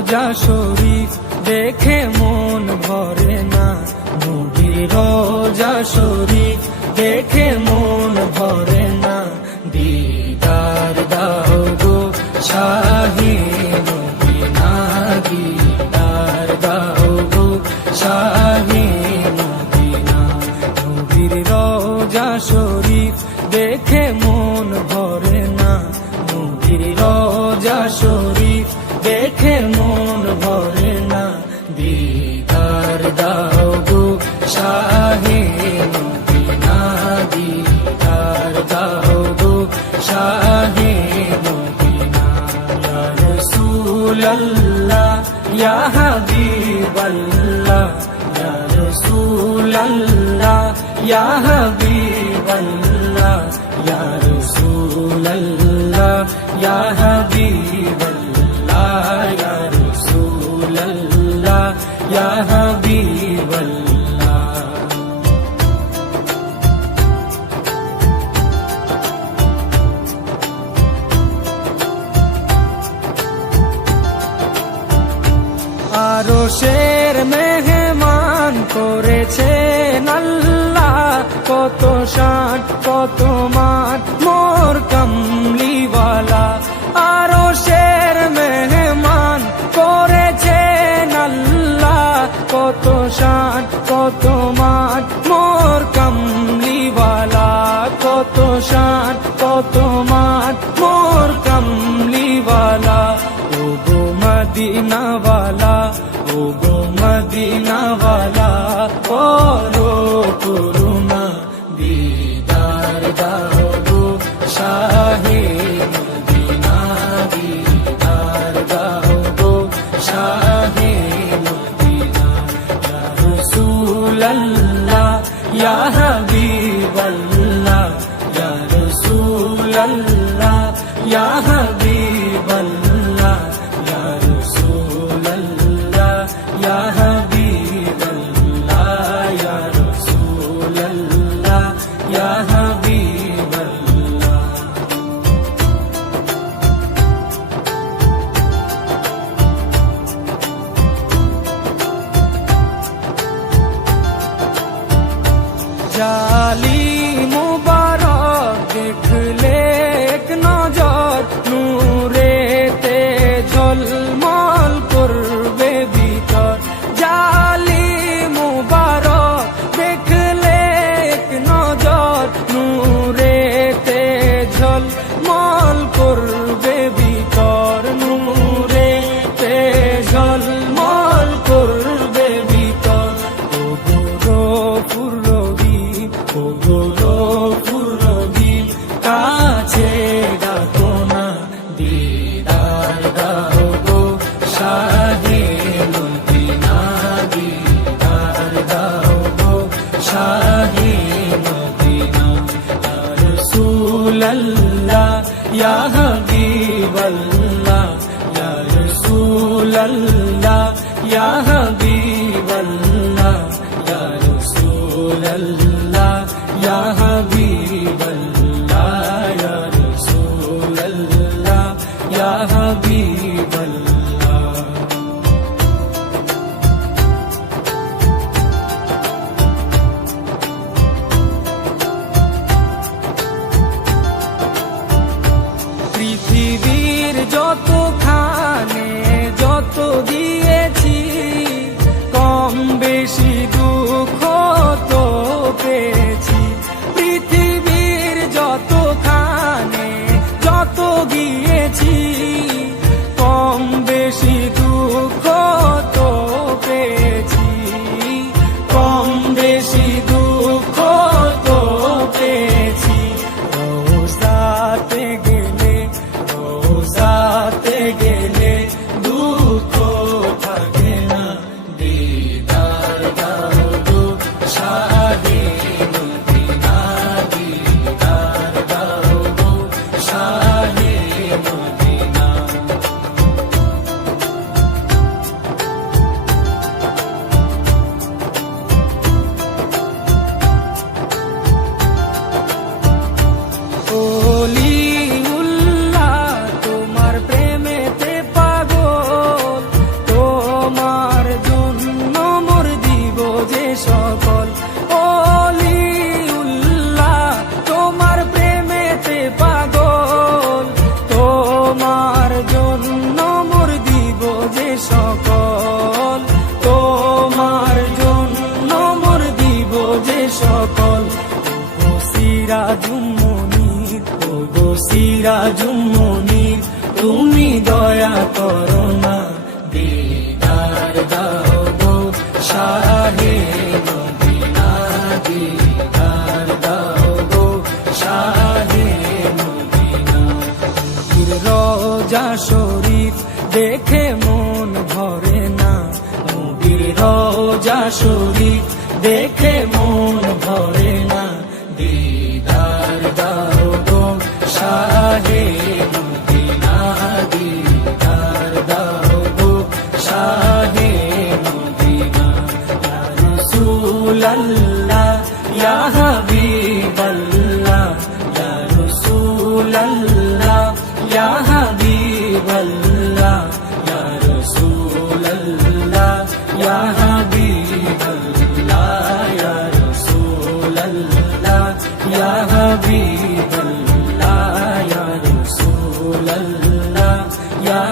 রোজা শরীফ দেখে মন ভরে না, নবীর রোজা শরীফ দেখে মন ভরে না। দিদার দাও গো শাহে মদিনা, দিদার দাও গো শাহে মদিনা। নবীর রোজা শরীফ দেখে মন ভরে না, নবীর রোজা শরীফ দেখে মন ভরে না। দিদার দাও গো শাহে মদিনা, দিদার দাও গো শাহে মদিনা। ইয়া রাসূলাল্লাহ ইয়া হাবিবাল্লাহ, ইয়া রাসূলাল্লাহ ইয়া হাবিবাল্লাহ, ইয়া রাসূলাল্লাহ ইয়া হাবিবাল্লাহ, ইয়া রাসূলাল্লাহ ইয়া হাবিবাল্লাহ। আরশের মেহমান করেছেন আল্লাহ, কত শান কত মান মোর কামলিওয়ালা। আরশের মেহমান করেছেন আল্লাহ, কত শান কত মান মোর কামলিওয়ালা, কত শান কত মান মোর কামলিওয়ালা। ও গো মদিনাওয়ালা, ও গো মদিনাওয়ালা, করো করুণা, দিদার দাও গো শাহে মদিনা, দিদার দাও গো শাহে মদিনা। ইয়া রাসূলাল্লাহ ইয়া হাবিবাল্লাহ, ইয়া রাসূলাল্লাহ ইয়া হাবিবাল্লাহ, ইয়া রাসূলাল্লাহ ইয়া হাবিবাল্লাহ, ইয়া রাসূলাল্লাহ ইয়া হাবিবাল্লাহ। জালি মুবারক দেখলে এক নজর, নূরেতে ঝলমল করবে ভিতর। জালি মুবারক দেখলে এক নজর, নূরেতে ঝলমল করবে ভিতর, নূরেতে ঝলমল করবে ভিতর। ও গো রহিম, ও গো রহিম, কাছে ডাকো না, দিদার দাও গো শাহে মদিনা, দিদার দাও গো শাহে মদিনা। ইয়া রাসূলাল্লাহ ইয়া হাবিবাল্লাহ, ইয়া রাসূলাল্লাহ ইয়া হাবিবাল্লাহ, ইয়া রাসূলাল্লাহ ইয়া হাবিবাল্লাহ, ইয়া রাসূলাল্লাহ ইয়া হাবিবাল্লাহ। পৃথিবীর যতখানে যত দিয়েছি, কম বেশি দুঃখ তো পেয়েছি। পৃথিবীর যতখানে যত গিয়েছি, কম সিরাজুম মুনির তুমি দয়া করো না, দিদার দাও গো শাহে মদিনা, দিদার দাও গো শাহে মদিনা। নবীর রওজা শরীফ দেখে মন ভরে না, নবীর রওজা শরীফ দেখে মন ভরে না, দিদার দাও গো শাহে মদিনা, দিদার দাও গো শাহে মদিনা। ইয়া রাসূলাল্লাহ ইয়া হাবিবাল্লাহ, ইয়া রাসূলাল্লাহ ইয়া হাবিবাল্লাহ, ইয়া রাসূলাল্লাহ ইয়া হাবিবাল্লাহ, ইয়া রাসূলাল্লাহ ইয়া হাবিবাল্লাহ, ইয়া রাসূলাল্লাহ ইয়া